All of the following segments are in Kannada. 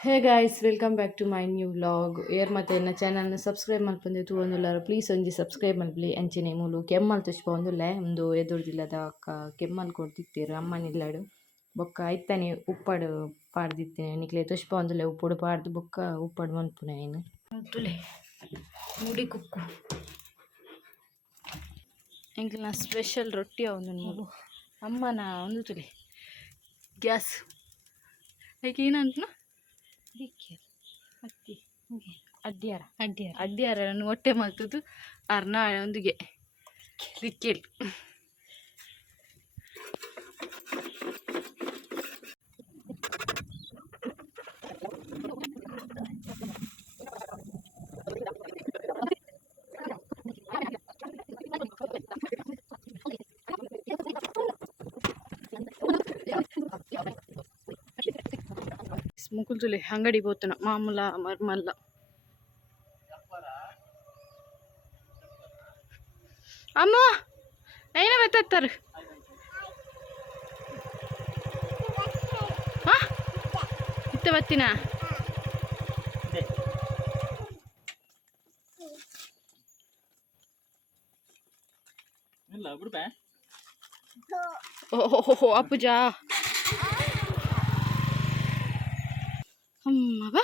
hey guys welcome back to my new vlog ಏರ್ ಮತ್ತೆ ನನ್ನ ಚಾನಲ್ನ ಸಬ್ಸ್ಕ್ರೈಬ್ ಮಾಡ್ಕೊಂಡು ತೂವೊಂದುಲ್ಲಾರ ಪ್ಲೀಸ್ ಒಂಜಿ ಸಬ್ಸ್ಕ್ರೈಬ್ ಮಲ್ಪಲಿ ಅಂಚನೆ ಮೂಲು ಕೆಮ್ಮಲ್ ತುಷ್ಪ ಒಂದುಲ್ಲೆ ಒಂದು ಎದುರ್ದಿಲ್ಲದ ಕೆಮ್ಮಲ್ ಕೊಡ್ತಿತ್ತೀರು ಅಮ್ಮನಿಲ್ಲಾಡು ಬೊಕ್ಕ ಐತಾನೆ ಉಪ್ಪಡು ಪಾಡ್ದಿತ್ತೇನೆ ನಿಕ್ಲೆ ತುಷ್ಪ ಒಂದುಲ್ಲೆ ಉಪ್ಪುಡು ಪಾಡ್ದು ಬೊಕ್ಕ ಉಪ್ಪಡು ಮಲ್ಪುನೆ ಏನು ತುಲೆ ಮುಡಿ ಕುಕ್ಕು ಎಂಕ್ಲ ಸ್ಪೆಷಲ್ ರೊಟ್ಟಿ ಅವನು ಮೂಲು ಅಮ್ಮನ ಒಂದು ತುಲೆ ಗ್ಯಾಸ್ ಯಾಕೆ ಏನಂತ ಅತ್ತಿ ಅಡ್ಡಿಯಾರ ನಾನು ಹೊಟ್ಟೆ ಮಲ್ತದ್ದು ಅರ್ನ ಒಂದಿಗೆ ದಿಕ್ಕೇಳಿ ಮುಕುಲ್ತುಲೆ ಅಂಗಡಿ పోతున్నా మామూల మర్మల్ల అమ్మ అయినా వెతత్తారు ఇత్త వత్తినా ఓహో అప్పుజా అమ్మవా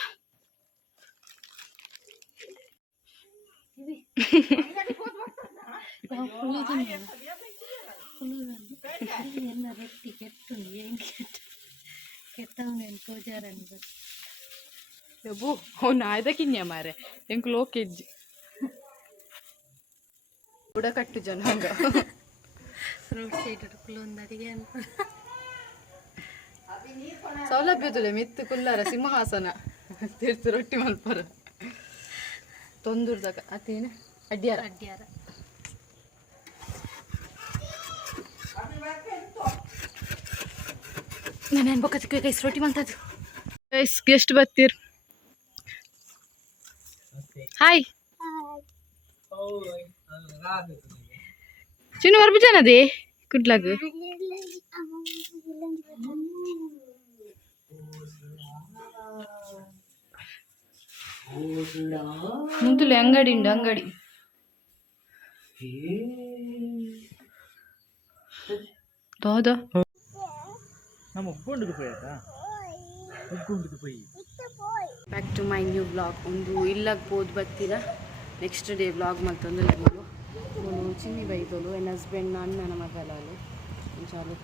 ಎಲ್ಲ ರೊಟ್ಟಿ ಕೆಟ್ಟುಂಡು ಏನು ಕೆಟ್ಟವನು ತೋಜಾರని ಯಬ್ಬು ಅವ್ನು ಆಯ್ದಕ್ಕಿನ್ಯ ಮಾರೆ ಎಂಕ್ ಲೋ ಕೆಜಿ ಬುಡಕಟ್ಟು ಜನಾಂಗ ರೋಡ್ ಸೈಡ್ ಹುಡುಕಲು ಒಂದು ಅಡಿಗೆ ಅಂತ ಸೌಲಭ್ಯದುಲೆ ಮಿತ್ತು ಕುಲ್ಲಾರ ಸಿಂಹಾಸನ ತಿರ್ತು ರೊಟ್ಟಿ ಮಲ್ಪರ ತೊಂದೂರ್ದಾಗ ಅತೇನು ಅಡ್ಯಾರ ನಾನು ಬೊಕ್ಕ ಚಿಕ್ಕ ಕೈಸ್ ರೊಟ್ಟಿ ಮಲ್ತದ್ದು ಗೆಸ್ಟ್ ಬತ್ತೀರ್ ಹಾಯ್ ಚಿನ್ನು ಬರ್ಬಿಜಾನದೇ ಕುಡ್ಲಾಗ ಮುಂದುಲೆ ಅಂಗಡಿ ಉಂಡು ಅಂಗಡಿ ತೋದ back to my new blog ಒಂದು ಇಲ್ಲಾಗ ಪೋದ್ ಬರ್ತೀರ ನೆಕ್ಸ್ಟ್ ಡೇ ಬ್ಲಾಗ್ ಮಲ್ತೊಂದುಲ್ಲೆ ಮೂಲು ನಾನು ಚಿನ್ನಿ ಬೈದೋಲು ನನ್ನ ಹಸ್ಬೆಂಡ್ ಅಣ್ಣನ ಮಗಲಾಲು ಚಾಲು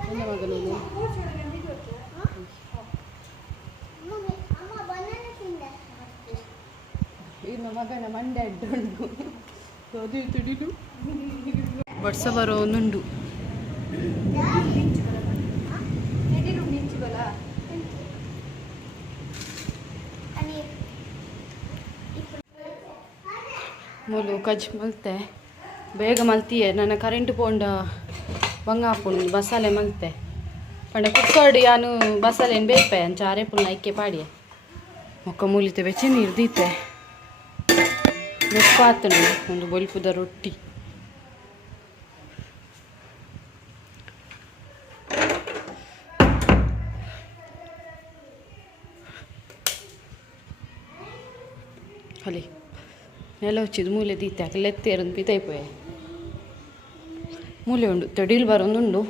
ನನ್ನ ಮಗಲು ಇನ್ನು ಮಗನ ಮಂಡೆ ಅಡ್ಡುಂಡು ಅದು ತುಡಿದು ವರ್ಷ ಬರೋ ಒಂದುಂಡು ಮೂಲು ಕಜ್ ಮಲ್ತೆ ಬೇಗ ಮಲ್ತಿಯೇ ನನ್ನ ಕರೆಂಟ್ ಪೋಂಡ ಬಂಗ ಹಾಕೊಂಡು ಬಸಾಲೆ ಮಲ್ತೆ ಪಂಡ ಕುಕ್ಕರ್ಡು ಯಾನು ಬಸಾಲೆ ಬೇಪೆ ಚಾರೆ ಪುಲ್ನ ಇಕ್ಕೆ ಪಾಡಿಯೆ ಮೊಕ್ಕ ಮೂಲಿತೆ ಬೆಚ್ಚೆ ನೀರು ದೀತೆ ಮೆಪ್ಪಾತು ಒಂದು ಬೊಲ್ಪುದ ರೊಟ್ಟಿ ಹಲಿ ನೆಲ ಹಚ್ಚಿದ್ದು ಮೂಲೆ ದೀತೆ ಹಾಕಿ ಎತ್ತೇರೊಂದು ಬಿತ್ತೈಪೋಯೆ ಮೂಲೆ ಉಂಡು ತಡಿಲ್ ಬರೋಂದುಂಡು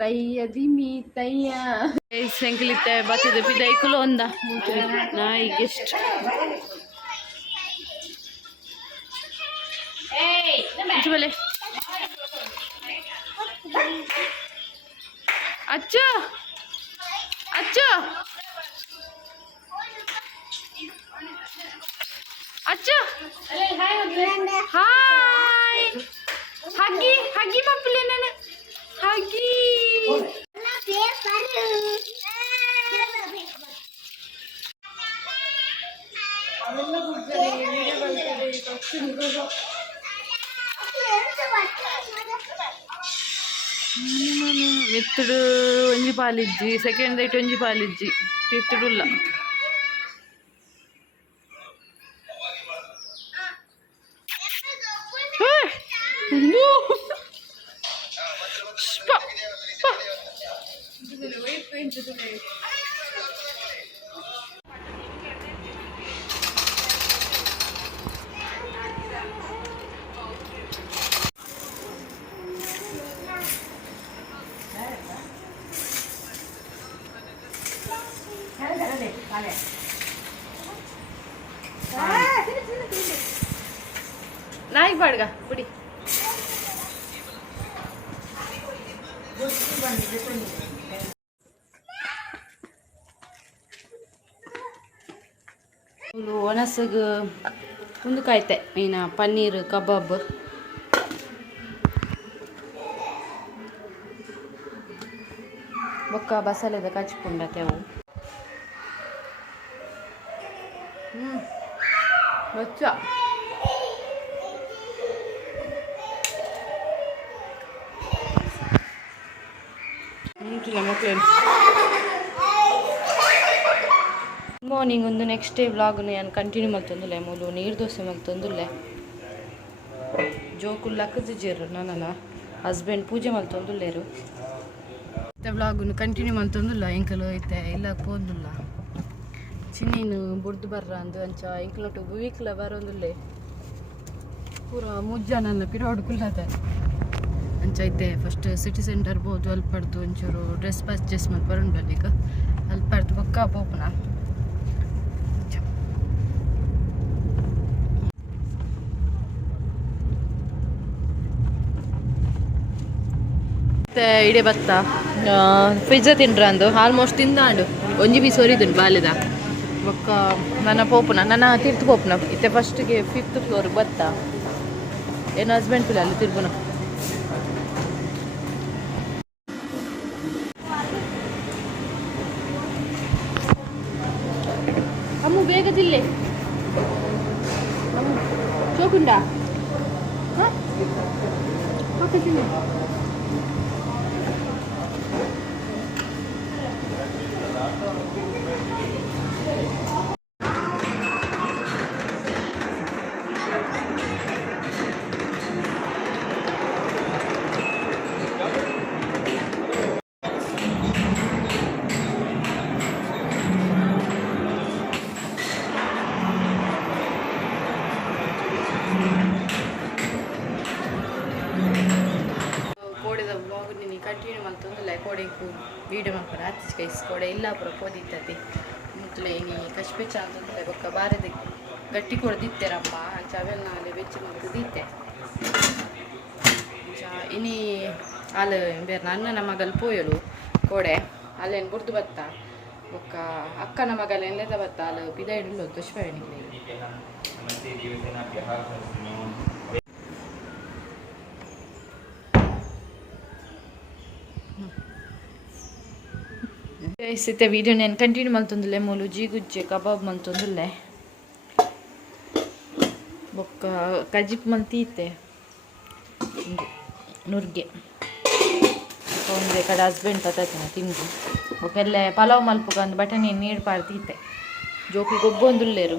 ತಯ್ಯ ದಿಮಿ ತಯ್ಯ ಸೆಂಕಲಿತ್ತೆ ಬತ್ತಿದೆ ಪಿದೈಕುಲು ಒಂದ ನಾಯಿ ಗೆಸ್ಟ್ ಬಲೆ ಅಚ್ಚು ಅಚ್ಚು ಅಚ್ಚು ಹಾಯ್ ಹಗ್ಗಿ ಹಗ್ಗಿ ಮಪ್ಪಲೆ ನಾನು ಹಗ್ಗಿ ನೆತ್ತಡು ಒಂಜಿ ಪಾಲಿಜ್ಜಿ ಸೆಕೆಂಡ್ ದೈಟ್ ಒಂಜಿ ಪಾಲಿಜ್ಜಿ ತಿರ್ತುಡುಲ್ಲ ನಾಯಿ ಬಾಡ್ಗ ಬಿಡಿ ಒಣಸಗ ಒಂದು ಕಾಯ್ತೆ ಮೀನ ಪನ್ನೀರ್ ಕಬಾಬ್ ಬೊಕ್ಕ ಬಸಳೆದ ಕಚ್ಕೊಂಡತೆ ಅವು ಬಚ್ಚ ಮಕ್ಕಳು ಮಾರ್ನಿಂಗ್ ಒಂದು ನೆಕ್ಸ್ಟ್ ಡೇ ವ್ಲಾಗ್ನು ನಾನು ಕಂಟಿನ್ಯೂ ಮಾಡ್ತಂದಿಲ್ಲ ಮೂಲು ನೀರು ದೋಸೆ ಮಾಡ್ತಂದಿಲ್ಲ ಜೋಕುಲ್ ಲಕ್ಕಜಿರು ನನ್ನ ಹಸ್ಬೆಂಡ್ ಪೂಜೆ ಮಾಡ್ತಂದಿಲ್ಲೇರು ಮತ್ತೆ ವ್ಲಾಗ್ನು ಕಂಟಿನ್ಯೂ ಮಾಡ್ತಂದಿಲ್ಲ ಎಂಕಲು ಐತೆ ಇಲ್ಲ ಪೋಂದಿಲ್ಲ ಚಿನ್ನೀನು ಬುಡ್ದು ಬರ್ರ ಅಂದು ಅಂಚ ಎಂಕಲೊಟ್ಟು ವೀಕ್ಲ ಬರೋಂದಿಲ್ಲೇ ಪೂರ ಮುಜ್ಜಾನಲ್ಲ ಪಿರೋಡು ಕುಲ್ಲತ್ತೆ ಅಂಚ ಐತೆ ಫಸ್ಟ್ ಸಿಟಿ ಸೆಂಟರ್ ಬೋದು ಅಲ್ಪಡ್ದು ಒಂಚೂರು ಡ್ರೆಸ್ ಪರ್ಚೇಸ್ ಮಾಡಿ ಬರೋಣ ಬರ್ಲಿಕ್ಕ ಅಲ್ಪಡ್ದು ಬೊಕ್ಕ ಪೋಪನ ಮತ್ತೆ ಇಡೀ ಬತ್ತ ಪಿಜ್ಜಾ ತಿಂಡ್ರ ಅಂದು ಆಲ್ಮೋಸ್ಟ್ ತಿಂದಾಂಡು ಒಂಜಿ ಪೀಸ್ ಹೊರಿದುಂಡು ಬಾಲಿದ ಬೊಕ್ಕ ನನ್ನ ಪೋಪುನ ನನ್ನ ತಿರ್ತು ಪೋಪುನ ಇತ್ತೆ ಫಸ್ಟ್ಗೆ 5th ಫ್ಲೋರ್ಗೆ ಬತ್ತ ಏನು ಹಸ್ಬೆಂಡ್ ಪಿಲ್ಲ ಅಲ್ಲಿ ತಿರ್ಗುನ ಅಮ್ಮು ಬೇಗ ತಿಲ್ಲೆ ಅಮ್ಮು ಚೋಕುಂಡ ಓಕೆ ತಿನ್ನಿ ಕೋಡೆದ ವ್ಲಾಗ್ ನೀನು ಕಂಟಿನ್ಯೂ ಮಾಡ್ತಂದಿಲ್ಲ ಕೋಡೆಗೂ ವೀಡಿಯೋ ಮಾಡ್ತಾರೆ ಆಚೆ ಕೈಸ್ ಕೋಡೆ ಇಲ್ಲ ಪುರ ಕೋದಿತ್ತತಿ ಮುತ್ತಲೆ ನೀ ಕಶ್ಪೆಚ್ಚ ಅಂತಂದ್ರೆ ಬೊಕ್ಕ ಬಾರದೆ ಗಟ್ಟಿ ಕೊಡ್ದಿತ್ತೇರಮ್ಮ ಅವೆಲ್ಲ ಅಲ್ಲಿ ಬೆಚ್ಚಿ ಮಾಡ್ತಿದ್ದೆ ಇನಿ ಅಲ್ಲಿ ಬೇರೆ ನನ್ನ ಮಗಲ್ ಪೋಯಲು ಕೋಡೆ ಅಲ್ಲೇನು ಬುರ್ದು ಬತ್ತ ಬೊಕ್ಕ ಅಕ್ಕನ ಮಗಲೆಲ್ಲ ಬತ್ತ ಅಲ್ಲಿ ಬಿದಾಯಿಡಲು ದುಷ್ಪಯಣಿಗೆ ಸಿತ್ತೆ ವಿಡಿಯೋ ನಾನು ಕಂಟಿನ್ಯೂ ಮಾಡ್ತಂದಿಲ್ಲ ಮೂಲು ಜೀಗುಜ್ಜೆ ಕಬಾಬ್ ಮಾಡ್ತಂದಿಲ್ಲ ಬೊಕ್ಕ ಕಜಿಪ್ ಮಲ್ತೀತೆ ನುರ್ಗೆ ಒಂದೇ ಕಡೆ ಹಸ್ಬೆಂಡ್ ತತ್ತಾನ ತಿಂದು ಬೊಕ್ಕೆಲ್ಲ ಪಲಾವ್ ಮಲ್ಪುಗ ಒಂದು ಬಟಣಿ ನೀರು ಪಾಡ್ತೀತೆ ಜೋಕಿ ಗೊಬ್ಬೊಂದುಲ್ಲೇರು